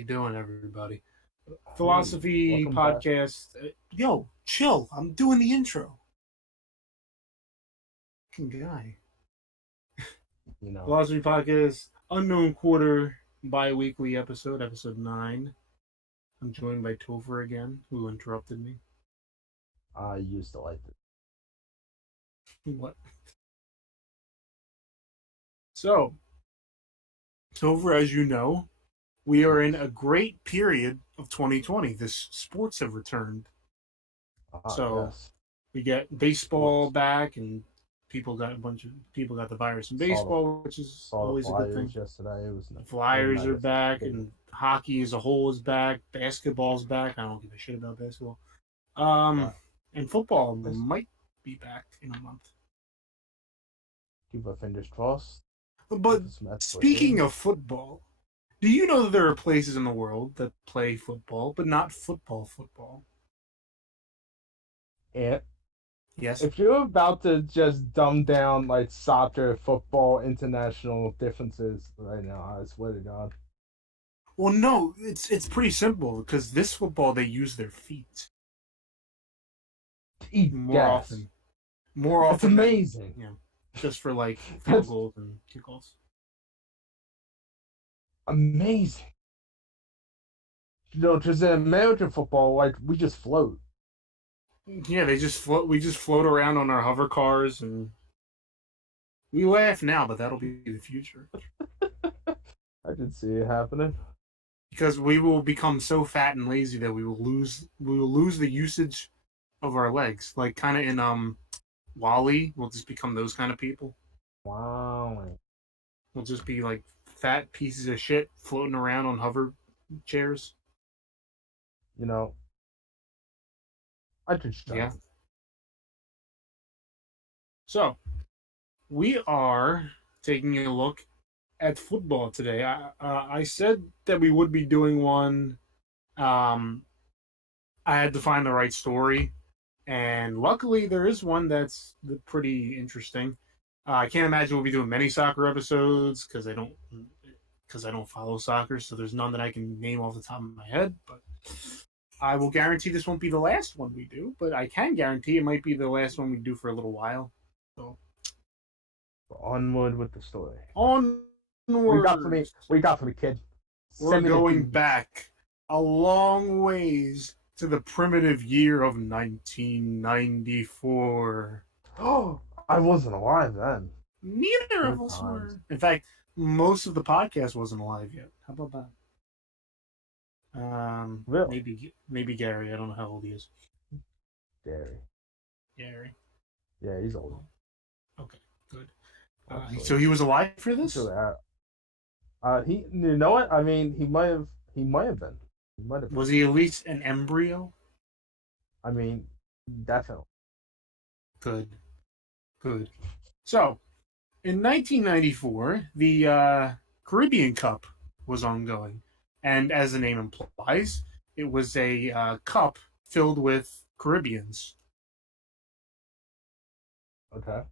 you doing, everybody? Philosophy Welcome back. podcast. Yo, chill. I'm doing the intro. Fucking guy. You know, Philosophy podcast, unknown quarter, bi-weekly episode 9. I'm joined by Topher again, who interrupted me. I used to like it. What? So, Topher, as you know, we are in Yes. a great period of 2020. This sports have returned. So Yes. we get baseball Sports. back, and a bunch of people got the virus in Saw the baseball, which is saw the always a good thing. Flyers yesterday. It was The very Flyers are nice. back, Big. and hockey as a whole is back. Basketball's back. I don't give a shit about basketball. Wow. And football Nice. might be back in a month. Keep our fingers crossed. But Hope some extra speaking games. of football, do you know that there are places in the world that play football, but not football? And Yes. if you're about to just dumb down like soccer, football, international differences right now, I swear to God. Well, no, it's pretty simple because this football they use their feet Eat more gas. often. More That's often than amazing. just for like field That's goals and kickoffs. amazing. You know, because in American football, like we just float. Yeah, they just float. We just float around on our hover cars, and we laugh now, but that'll be the future I can see it happening. because we will become so fat and lazy that we will lose the usage of our legs. Like kind of in Wally, we'll just become those kind of people. Wow. We'll just be like fat pieces of shit floating around on hover chairs. You know, I could shut Yeah. it. So we are taking a look at football today. I said that we would be doing one. Um, I had to find the right story, and luckily there is one that's pretty interesting. I can't imagine we'll be doing many soccer episodes because I don't follow soccer, so there's none that I can name off the top of my head. But I will guarantee this won't be the last one we do. But I can guarantee it might be the last one we do for a little while. So Onward with the story. onwards. What you got for me? What you got for me, kid? We're Send me the going deeds. back a long ways to the primitive year of 1994. Oh, I wasn't alive then. Neither of Good us times. were. In fact, most of the podcast wasn't alive yet. How about that? Really? Maybe Gary. I don't know how old he is. Gary. Gary. Yeah, he's old. Oh, okay, good. Actually. So he was alive for this? Actually, he. You know what? I mean, he might have. He might have been. He might have been. Was he at least an embryo? I mean, definitely. Good, good. So, in 1994, the Caribbean Cup was ongoing. And as the name implies, it was a cup filled with Caribbeans. Okay. And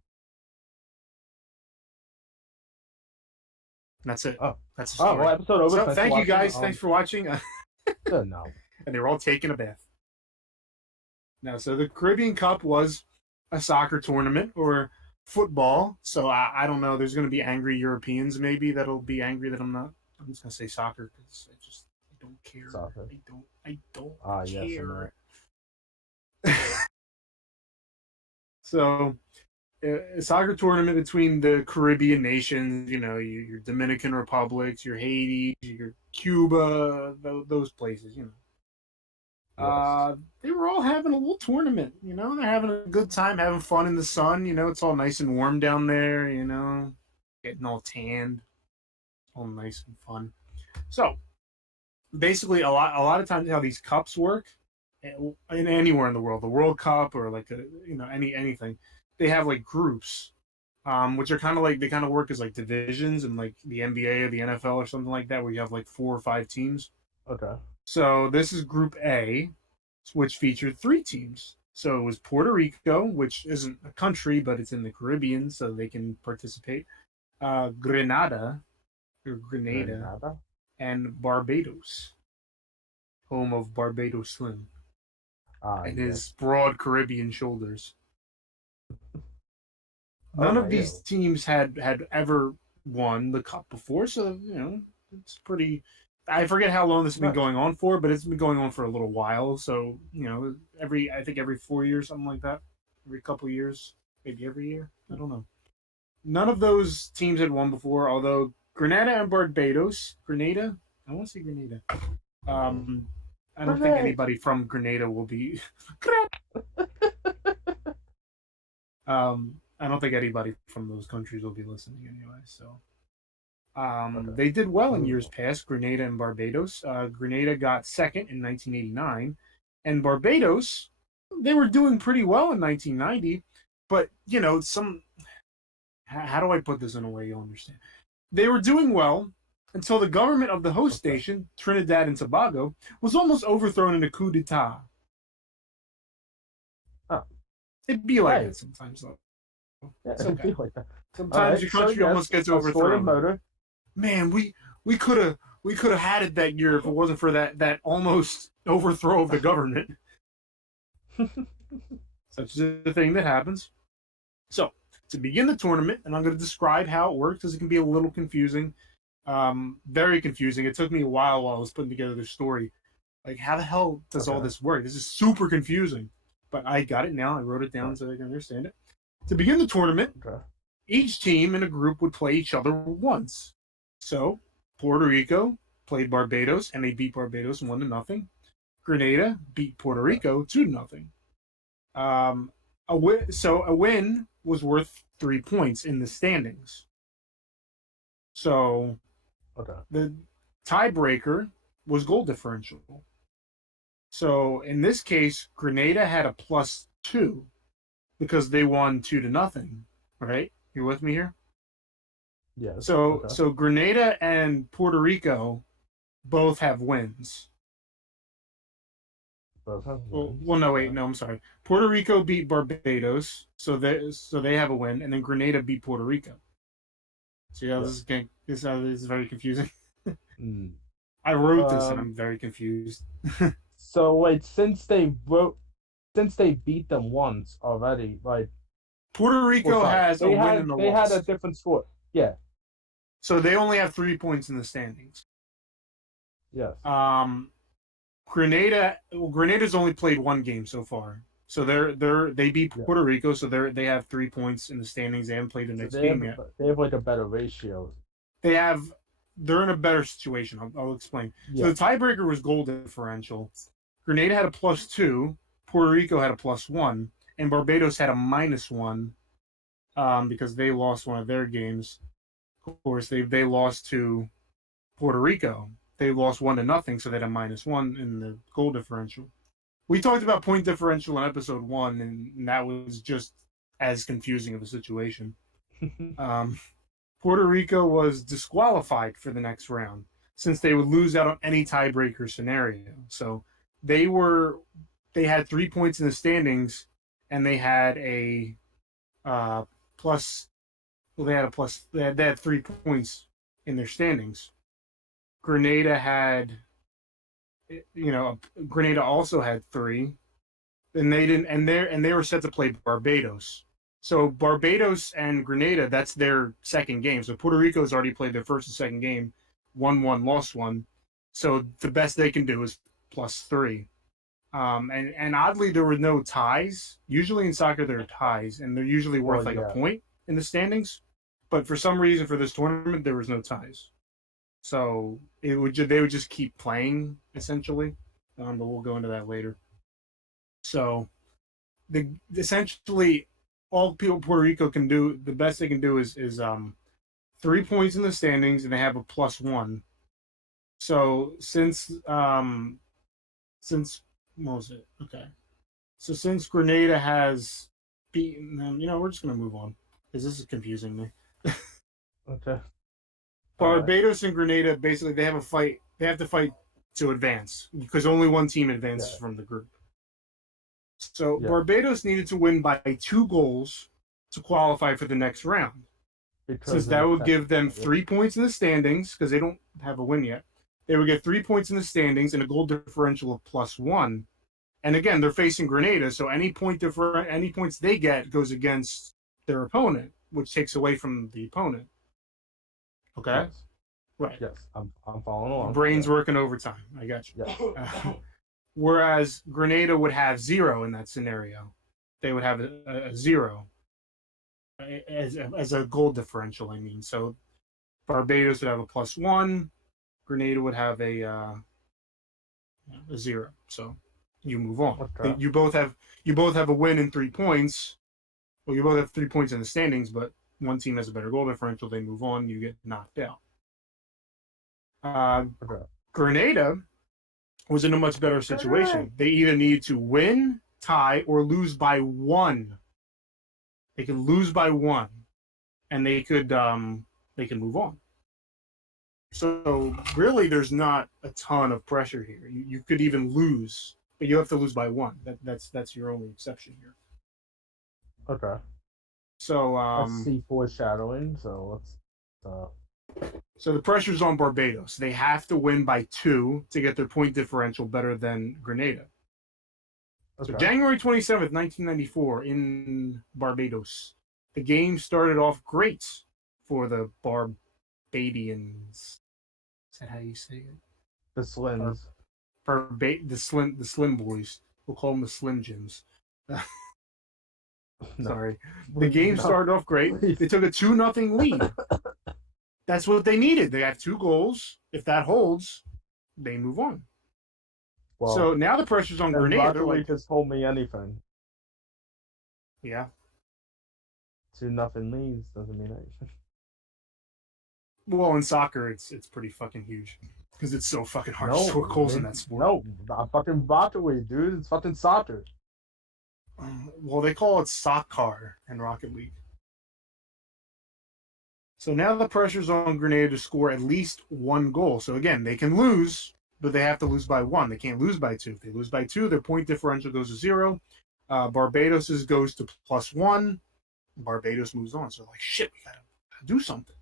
that's it. Oh. That's the Oh, well, story. episode over. So Thanks for thank you watching. guys. Thanks for watching. No. And they were all taking a bath. Now, so the Caribbean Cup was a soccer tournament or football. So I don't know. There's going to be angry Europeans maybe that'll be angry that I'm not. I'm just going to say soccer because I don't care. Soccer. I don't Yes, I know. care. So a soccer tournament between the Caribbean nations, you know, your Dominican Republics, your Haiti, your Cuba, those places, you know. Yes. They were all having a little tournament, you know. They're having a good time, having fun in the sun. You know, it's all nice and warm down there. You know, getting all tanned, all nice and fun. So basically, a lot of times how these cups work, in anywhere in the world, the World Cup or like anything, they have like groups, which are kind of like they kind of work as like divisions and like the NBA or the NFL or something like that, where you have like 4 or 5 teams. Okay. So this is Group A, which featured 3 teams. So it was Puerto Rico, which isn't a country, but it's in the Caribbean, so they can participate. Grenada, or Grenada, Grenada. and Barbados. home of Barbados Slim Ah, and yes. his broad Caribbean shoulders. None of Okay, yeah. these teams had ever won the cup before, so it's pretty. I forget how long this has been Nice. going on for, but it's been going on for a little while. So every I think every 4 years, something like that, every couple years, maybe every year. I don't know. None of those teams had won before, although Grenada and Barbados, Grenada, I want to say Grenada. Um, I don't think Grenade. anybody from Grenada will be. I don't think anybody from those countries will be listening anyway. So Okay. they did well in Moving years on. past, Grenada and Barbados. Grenada got second in 1989, and Barbados, they were doing pretty well in 1990. But how do I put this in a way you'll understand? They were doing well until the government of the host Okay. station, Trinidad and Tobago, was almost overthrown in a coup d'etat. Oh, It'd be like hey. that sometimes, though. Yeah, It's it'd okay. be like that. All Sometimes right. your So country almost yes, gets a sort of overthrown. motor. Man, we could have had it that year if it wasn't for that almost overthrow of the government. Such is the thing that happens. So to begin the tournament, and I'm going to describe how it works because it can be a little confusing, very confusing. It took me a while I was putting together the story. Like, how the hell does all Okay. this work? This is super confusing. But I got it now. I wrote it down Right. so I can understand it. To begin the tournament, Okay. each team in a group would play each other once. So Puerto Rico played Barbados and they beat Barbados 1-0. Grenada beat Puerto Okay. Rico 2-0. Um, a win was worth 3 points in the standings. So Okay. the tiebreaker was goal differential. So in this case, Grenada had a +2 because they won 2-0. Right? You with me here? Yes. So Okay. so Grenada and Puerto Rico both have wins. Both have Well, wins. no, wait, Okay. no, I'm sorry. Puerto Rico beat Barbados, so they have a win, and then Grenada beat Puerto Rico. See how Yeah. this is very confusing. Mm. I wrote this and Um. I'm very confused. So wait, since they beat them once already, like, Puerto well, Rico sorry, has a win and a they had a loss, different score. Yeah. so they only have 3 points in the standings. Yes. Um, Grenada's only played one game so far, so they beat Yeah. Puerto Rico, so they have 3 points in the standings. They haven't played the So next game yet. they have like a better ratio. They have they're in a better situation. I'll explain. So Yeah. the tiebreaker was goal differential. Grenada had a +2, Puerto Rico had a +1, and Barbados had a -1 because they lost one of their games. Of course, they lost to Puerto Rico. They lost 1-0, so they had a -1 in the goal differential. We talked about point differential in episode 1, and that was just as confusing of a situation. Um, Puerto Rico was disqualified for the next round since they would lose out on any tiebreaker scenario. So they were they had 3 points in the standings, and they had a plus. Well, they had a plus. They had 3 points in their standings. Grenada had, Grenada also had three, and they didn't, and they were set to play Barbados. So Barbados and Grenada, that's their second game. So Puerto Rico's already played their first and second game, won one, lost one. So the best they can do is +3. And oddly, there were no ties. Usually in soccer, there are ties, and they're usually worth Well, like a yeah. point in the standings. But for some reason, for this tournament, there was no ties. So they would just keep playing essentially. But we'll go into that later. So essentially all people Puerto Rico can do, the best they can do is 3 points in the standings, and they have a +1. So since what was it? Okay. So since Grenada has beaten them, we're just gonna move on because this is confusing me. Okay. All right. Barbados and Grenada basically they have a fight. They have to fight to advance because only one team advances Yeah. from the group. So Yeah. Barbados needed to win by 2 goals to qualify for the next round. Because Since of that the would give them technical. 3 points in the standings because they don't have a win yet. They would get 3 points in the standings and a goal differential of +1. And again, they're facing Grenada, so any points they get goes against their opponent, which takes away from the opponent. Okay, Yes. right. Yes. I'm following Your along. brain's Yeah. working overtime. I got you. Yes. Whereas Grenada would have 0 in that scenario. They would have a 0 as a goal differential. I mean, so Barbados would have a +1. Grenada would have a 0. So you move on. Okay. You both have a win and 3 points. Well, you both have 3 points in the standings, but one team has a better goal differential. They move on. You get knocked out. Uh, Okay. Grenada was in a much better situation. They either needed to win, tie, or lose by 1. They could lose by 1, and they can move on. So really, there's not a ton of pressure here. You could even lose, but you have to lose by 1. That's your only exception here. Okay. So I see foreshadowing. So let's. so the pressure's on Barbados. They have to win by 2 to get their point differential better than Grenada. So Okay. January 27th, 1994, in Barbados, the game started off great for the Barbadians. Is that how you say it? The Slims. The Slim Boys. We'll call them the Slim Jims. No. Sorry. The game started off great. Please. They took a 2-0 lead. That's what they needed. They have 2 goals. If that holds, they move on. Well, so now the pressure's on Grenada. They're like, has told me anything. yeah. 2-0 leads doesn't mean anything. Well, in soccer, it's pretty fucking huge because it's so fucking hard to score goals in that sport. No, not fucking Rocket dude. It's fucking soccer. Well, they call it soccer in Rocket League. So now the pressure's on Grenada to score at least 1 goal. So again, they can lose, but they have to lose by 1. They can't lose by 2. If they lose by 2, their point differential goes to 0. Barbados's goes to +1. Barbados moves on. So like, shit, we gotta do something.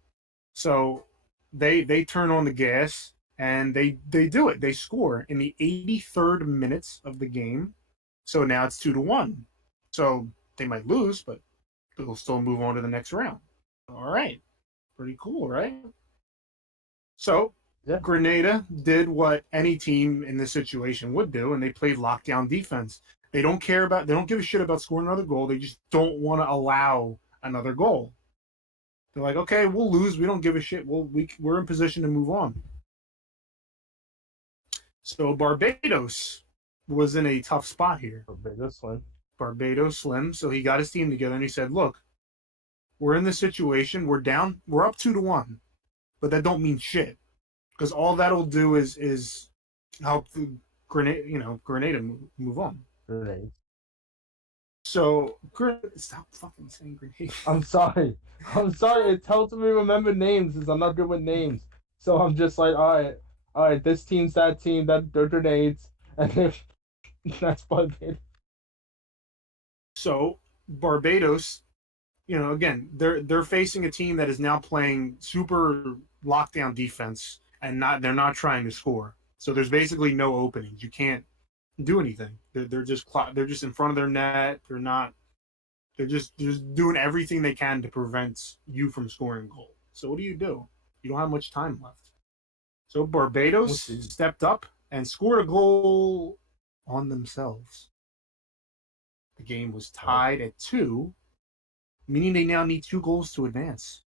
So they turn on the gas and they do it. They score in the 83rd minutes of the game. So now it's 2-1. So they might lose, but they'll still move on to the next round. All right. Pretty cool, right? So yeah. Grenada did what any team in this situation would do, and they played lockdown defense. They don't give a shit about scoring another goal. They just don't want to allow another goal. They're like, okay, we'll lose. We don't give a shit. We're in position to move on. So Barbados was in a tough spot here. Barbados Slim. So he got his team together and he said, look, we're in this situation. We're down. We're up 2-1, but that don't mean shit because all that'll do is help the Grenada move on. Grenade. So stop fucking saying grenade. I'm sorry. It helps me remember names because I'm not good with names. So I'm just like, all right. This team's that team that they're grenades, and if that's Barbados. So Barbados, again, they're facing a team that is now playing super lockdown defense, and they're not trying to score. So there's basically no openings. You can't do anything. They're just in front of their net. They're just doing everything they can to prevent you from scoring a goal. So what do? You don't have much time left. So Barbados stepped up and scored a goal on themselves. The game was tied at 2, meaning they now need 2 goals to advance.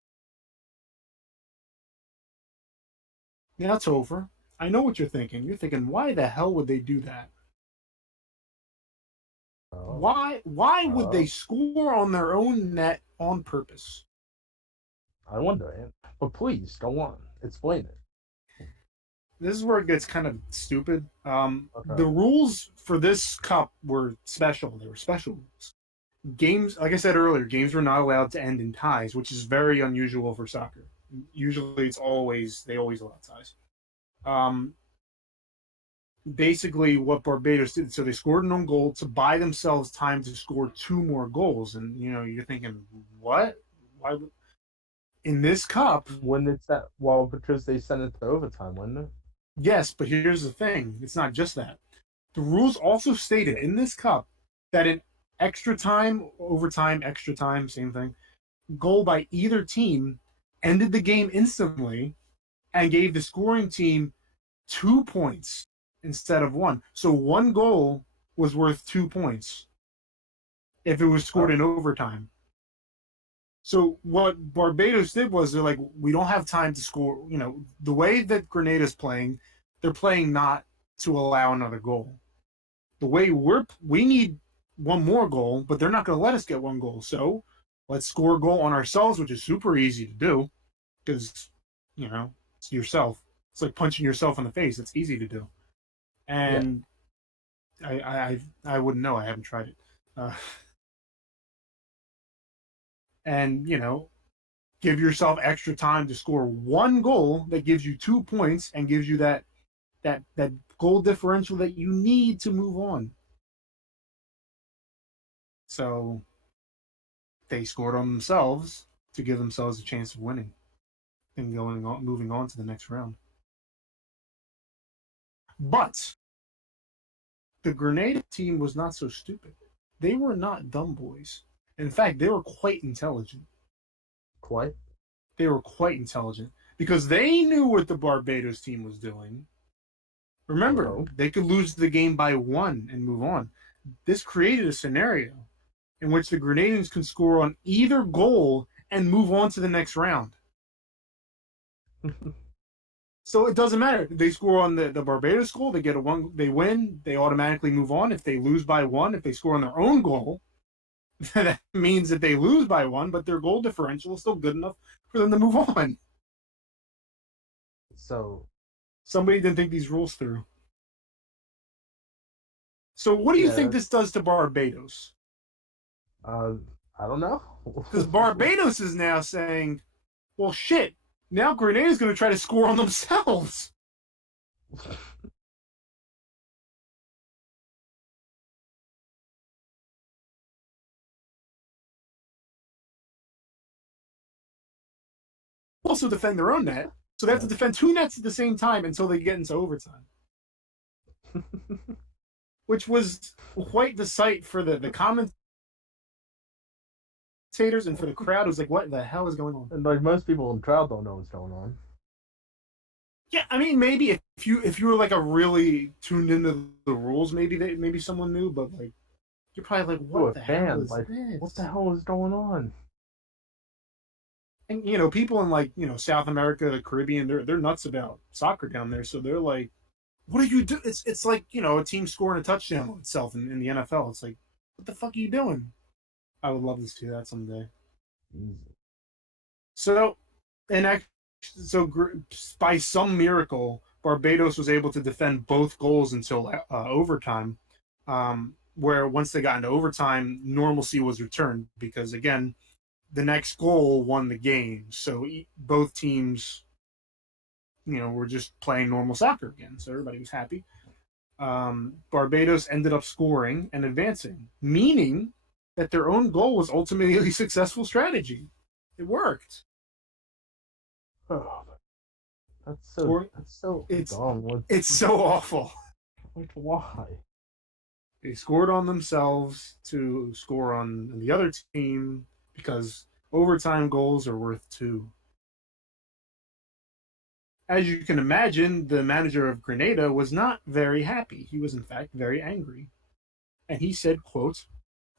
Now it's over. I know what you're thinking. You're thinking, why the hell would they do that? Why would they score on their own net on purpose? I wonder, but please go on. Explain it. This is where it gets kind of stupid. The rules for this cup were special. They were special rules. Games, like I said earlier, games were not allowed to end in ties, which is very unusual for soccer. Usually, they always allow ties. Basically, what Barbados did, so they scored an own goal to buy themselves time to score 2 more goals, and you're thinking, what? Why? In this cup, when it's that, well, because they sent it to overtime, wouldn't it? Yes, but here's the thing: it's not just that. The rules also stated in this cup that in extra time, overtime, extra time, same thing, goal by either team ended the game instantly and gave the scoring team 2 points instead of one. So one goal was worth 2 points if it was scored Oh, in overtime. So what Barbados did was they're like, we don't have time to score. You know, the way that Grenada's playing, they're playing not to allow another goal. The way we need one more goal, but they're not going to let us get one goal. So let's score a goal on ourselves, which is super easy to do because it's yourself. It's like punching yourself in the face. It's easy to do, yeah. and I wouldn't know. I haven't tried it. Uh, and give yourself extra time to score one goal that gives you 2 points and gives you that goal differential that you need to move on. So they scored on themselves to give themselves a chance of winning and moving on to the next round. But the Grenada team was not so stupid. They were not dumb boys. In fact, they were quite intelligent. Quite. They were quite intelligent because they knew what the Barbados team was doing. Remember, Oh. they could lose the game by one and move on. This created a scenario in which the Grenadians can score on either goal and move on to the next round. So it doesn't matter. If they score on the Barbados goal, they get a one, they win, they automatically move on. If they lose by one, if they score on their own goal, that means that they lose by one, but their goal differential is still good enough for them to move on. So Somebody didn't think these rules through. So what do you think yeah. this does to Barbados? Uh, I don't know. Because Barbados is now saying, well, shit, now Grenada's going to try to score on themselves. Also defend their own net. So they have to Yeah. defend two nets at the same time until they get into overtime, which was quite the sight for the commentators and for the crowd. It was like, what the hell is going on? And like most people in the crowd don't know what's going on. Yeah, I mean, maybe if you were like a really tuned into the rules, maybe someone knew, but like you're probably like, To what a the hell fan, is like, what the this? hell is going on? And people in like South America, the Caribbean, they're nuts about soccer down there, so they're like, what are you do? It's like a team scoring a touchdown on itself in the NFL. It's like, what the fuck are you doing? I would love to see that someday. Jesus. So, and so by some miracle, Barbados was able to defend both goals until overtime. Where once they got into overtime, normalcy was returned because again, the next goal won the game. So both teams, were just playing normal soccer again. So everybody was happy. Barbados ended up scoring and advancing, meaning that their own goal was ultimately a successful strategy. It worked. Oh, Scoring, that's so it's dumb. What, it's so awful. like, why? They scored on themselves to score on the other team because overtime goals are worth two. As you can imagine, the manager of Grenada was not very happy. He was in fact very angry. And he said, quote,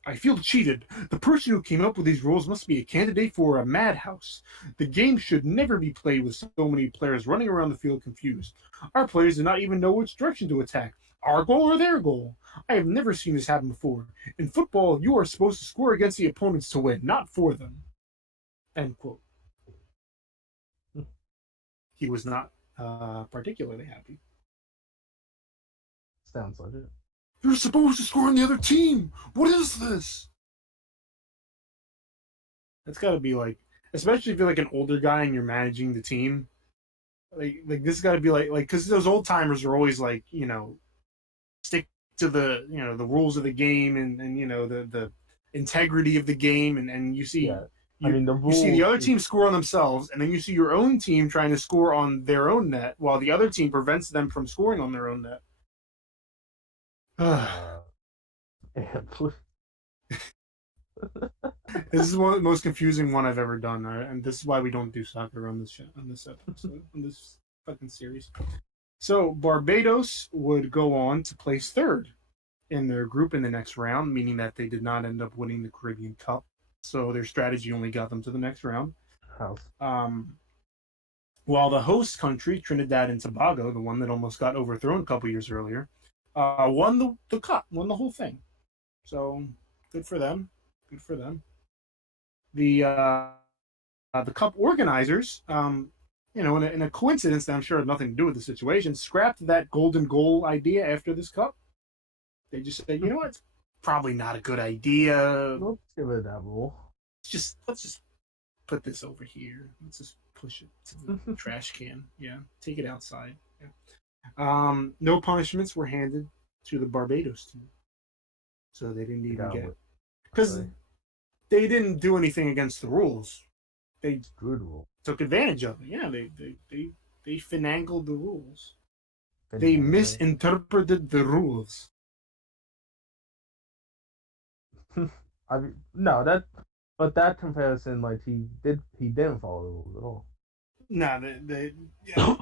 I feel cheated. The person who came up with these rules must be a candidate for a madhouse. The game should never be played with so many players running around the field confused. Our players do not even know which direction to attack. Our goal or their goal? I have never seen this happen before. In football, you are supposed to score against the opponents to win, not for them. End quote. He was not particularly happy. Sounds like it. You're supposed to score on the other team. What is this? That's got to be like, especially if you're like an older guy and you're managing the team. Like this got to be like because those old timers are always like stick to the the rules of the game and the integrity of the game and you see Yeah. I mean, the you see the rules. other team score on themselves, and then you see your own team trying to score on their own net, while the other team prevents them from scoring on their own net. Uh, This is one of the most confusing one I've ever done, and this is why we don't do soccer on this episode, on this fucking series. So Barbados would go on to place third in their group in the next round, meaning that they did not end up winning the Caribbean Cup. So their strategy only got them to the next round. house. Um, while the host country, Trinidad and Tobago, the one that almost got overthrown a couple years earlier, won the cup, won the whole thing. So good for them. Good for them. The cup organizers, in a coincidence that I'm sure had nothing to do with the situation, scrapped that golden goal idea after this cup. They just said, you know what, it's probably not a good idea. Let's give it that rule. Let's just put this over here. Let's just push it to the trash can. Yeah, take it outside. Yeah. No punishments were handed to the Barbados team, so they didn't even get, because they didn't do anything against the rules. They Good rule. took advantage of it. Yeah, they finangled the rules. They misinterpreted the rules. I mean, no, but that comparison, like he didn't follow the rules at all. No, yeah.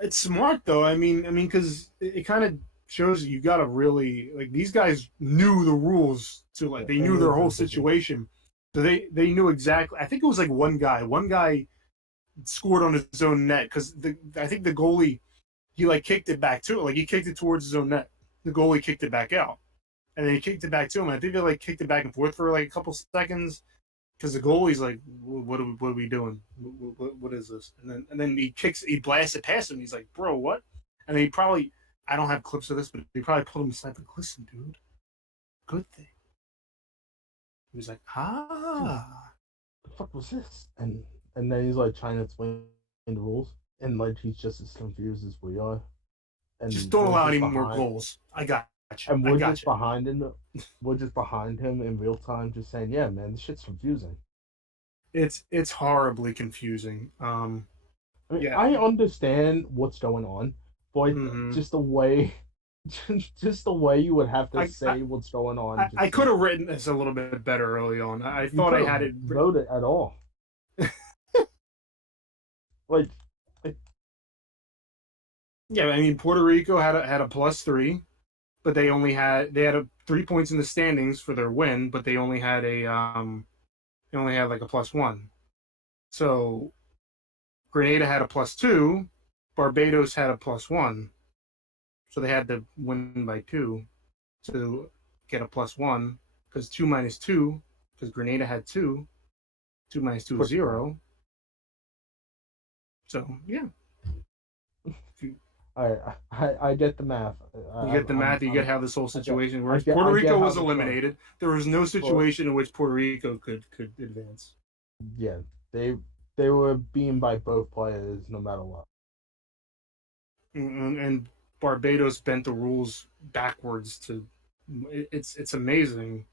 It's smart though. I mean, because it kind of shows you got to really, like, these guys knew the rules to, like, they knew their whole situation, so they knew exactly. I think it was like one guy scored on his own net because I think the goalie, he like kicked it back to it, like he kicked it towards his own net. The goalie kicked it back out, and then he kicked it back to him. I think they like kicked it back and forth for like a couple seconds because the goalie's like, what are we doing? What is this? And then he blasts it past him. He's like, bro, what? And then he probably, I don't have clips of this, but he probably pulled him aside like, listen, dude, good thing. He was like, The fuck was this? And then he's like trying to explain the rules, and like he's just as confused as we are. And just don't allow any more goals. I got you. And we're just behind him. We're just behind him in real time, just saying, "Yeah, man, this shit's confusing." It's horribly confusing. I mean, yeah. I understand what's going on, but just the way, just the way you would have to say what's going on. I could have written this a little bit better early on. I thought I had it. Wrote it at all. like, yeah, I mean, Puerto Rico had a +3, but they had 3 points in the standings for their win, but they only had like a +1. So Grenada had a +2, Barbados had a +1, so they had to win by 2 to get a +1, because 2 minus 2, because Grenada had 2, 2 minus 2 is 0. So yeah. I get the math. You get the math. You get how this whole situation works. Puerto Rico was eliminated. There was no situation in which Puerto Rico could advance. Yeah, they were beaten by both players no matter what. And Barbados bent the rules backwards to. It's amazing.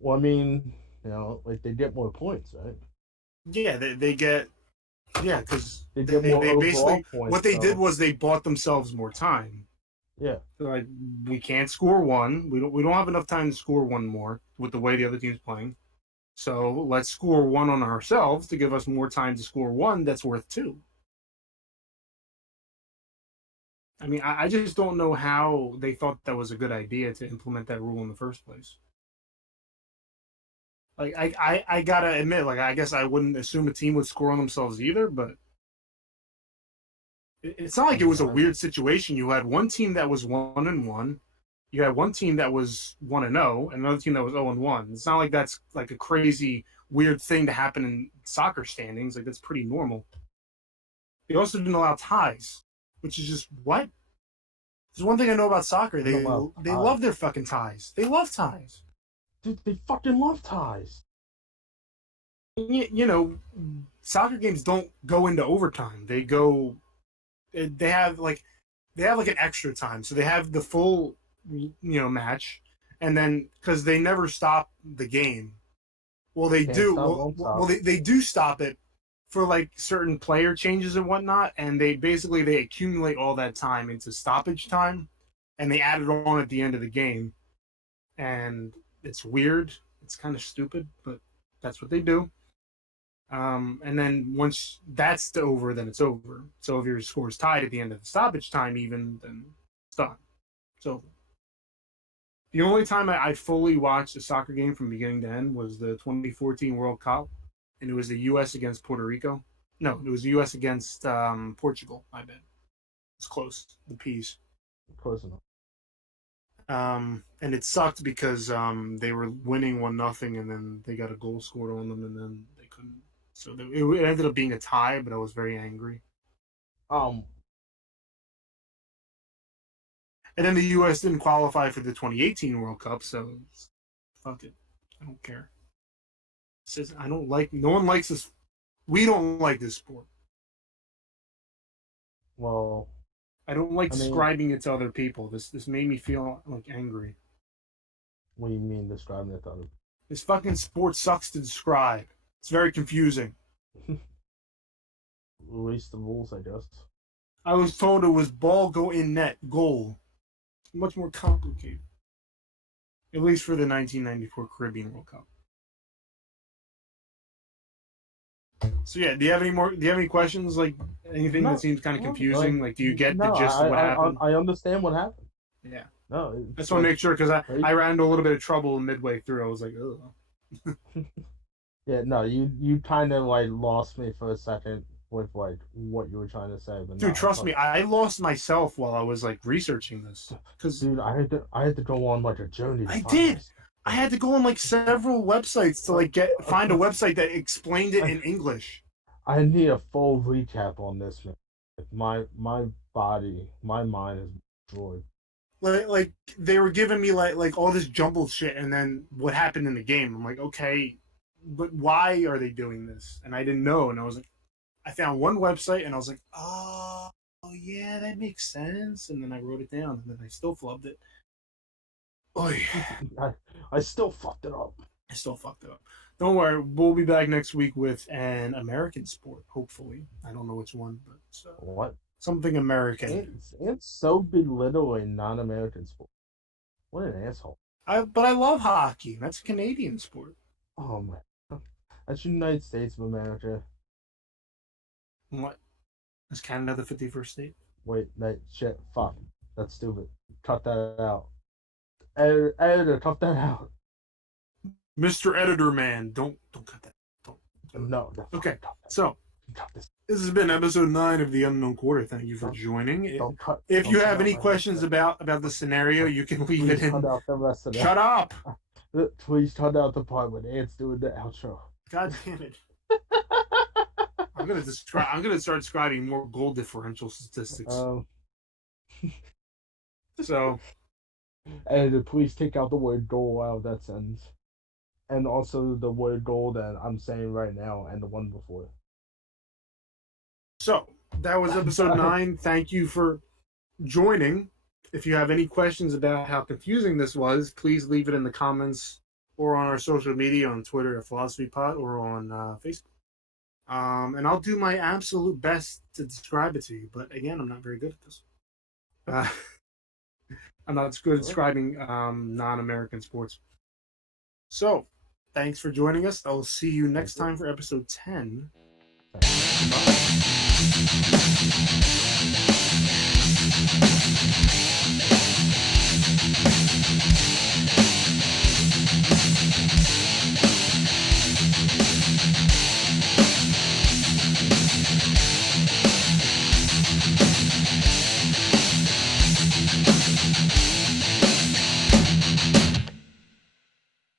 Well, I mean, like they get more points, right? Yeah, they get. Yeah, because they basically points, what they did was they bought themselves more time. Yeah, they're like, we can't score one. We don't have enough time to score one more with the way the other team's playing. So let's score one on ourselves to give us more time to score one that's worth 2. I mean, I just don't know how they thought that was a good idea to implement that rule in the first place. Like, I gotta admit, like, I guess I wouldn't assume a team would score on themselves either, but it's not like it was a weird situation. You had one team that was 1-1, you had one team that was 1-0, and another team that was 0-1. It's not like that's like a crazy weird thing to happen in soccer standings. Like, that's pretty normal. They also didn't allow ties, which is just what? There's one thing I know about soccer. They love their fucking ties. They love ties. Dude, they fucking love ties. You know, soccer games don't go into overtime. They have like an extra time. So they have the full, match, and then because they never stop the game. Well, they Can't do. stop, Well, won't well stop. they do stop it for like certain player changes and whatnot, and they accumulate all that time into stoppage time, and they add it on at the end of the game, and it's weird. It's kind of stupid, but that's what they do. And then once that's over, then it's over. So if your score is tied at the end of the stoppage time, even then it's done. It's over. The only time I fully watched a soccer game from beginning to end was the 2014 World Cup, and it was the U.S. against Puerto Rico. No, it was the U.S. against Portugal. I bet it's close. The P's. Close enough. And it sucked because they were winning 1-0, and then they got a goal scored on them, and then they couldn't. So it ended up being a tie, but I was very angry. Um, And then the U.S. didn't qualify for the 2018 World Cup, so fuck it. I don't care. It says I don't like. No one likes this. We don't like this sport. well, I don't like I mean, describing it to other people. This made me feel like angry. what do you mean describing it to other This fucking sport sucks to describe. It's very confusing. people? At least the rules, I guess. I was told it was ball go in net goal. It's much more complicated. At least for the 1994 Caribbean World Cup. So yeah, do you have any more? Do you have any questions? Like anything that No, seems kind of no, like, confusing? Like, do you get the no, gist of what happened? I understand what happened. Yeah, No, I just it's want to like, make sure because right? I ran into a little bit of trouble midway through. I was like, oh, Yeah, no, you kind of like lost me for a second with like what you were trying to say, but no, dude, trust me, I lost myself while I was like researching this because dude, I had to go on like a journey to I find did. myself. I had to go on like several websites to like get find a website that explained it I, in English. I need a full recap on this, man. My body, my mind is destroyed. Like they were giving me like all this jumbled shit, and then what happened in the game. I'm like, okay, but why are they doing this? And I didn't know, and I was like, I found one website, and I was like, oh yeah, that makes sense. And then I wrote it down, and then I still flubbed it. Oh yeah, I, I still fucked it up. I still fucked it up. Don't worry, we'll be back next week with an American sport. Hopefully, I don't know which one, but What? something American. It's so belittling non-American sport. What an asshole. But I love hockey. That's a Canadian sport. Oh man, that's United States of America. What is Canada the 51st state? Wait, that shit. Fuck. That's stupid. Cut that out. Editor, cut that out. Mr. Editor Man, don't cut that. Don't do No, no, it. Okay, cut that. so Cut this. this has been episode 9 of the Unknown Quarter. Thank you for Don't, joining. don't cut. If you Don't cut have out any my whole questions shit. about the scenario, you can leave it Please cut in. out the rest of that. Shut up! Please cut out the part when Ant's doing the outro. God damn it! I'm gonna start describing more goal differential statistics. Um, So and please take out the word goal out of that sentence. And also the word goal that I'm saying right now and the one before. so that was episode 9. Thank you for joining. If you have any questions about how confusing this was, please leave it in the comments or on our social media on Twitter at PhilosophyPod or on Facebook. And I'll do my absolute best to describe it to you. But again, I'm not very good at this. I'm not as good at describing non-American sports. So, thanks for joining us. I'll see you next time for episode 10. Bye.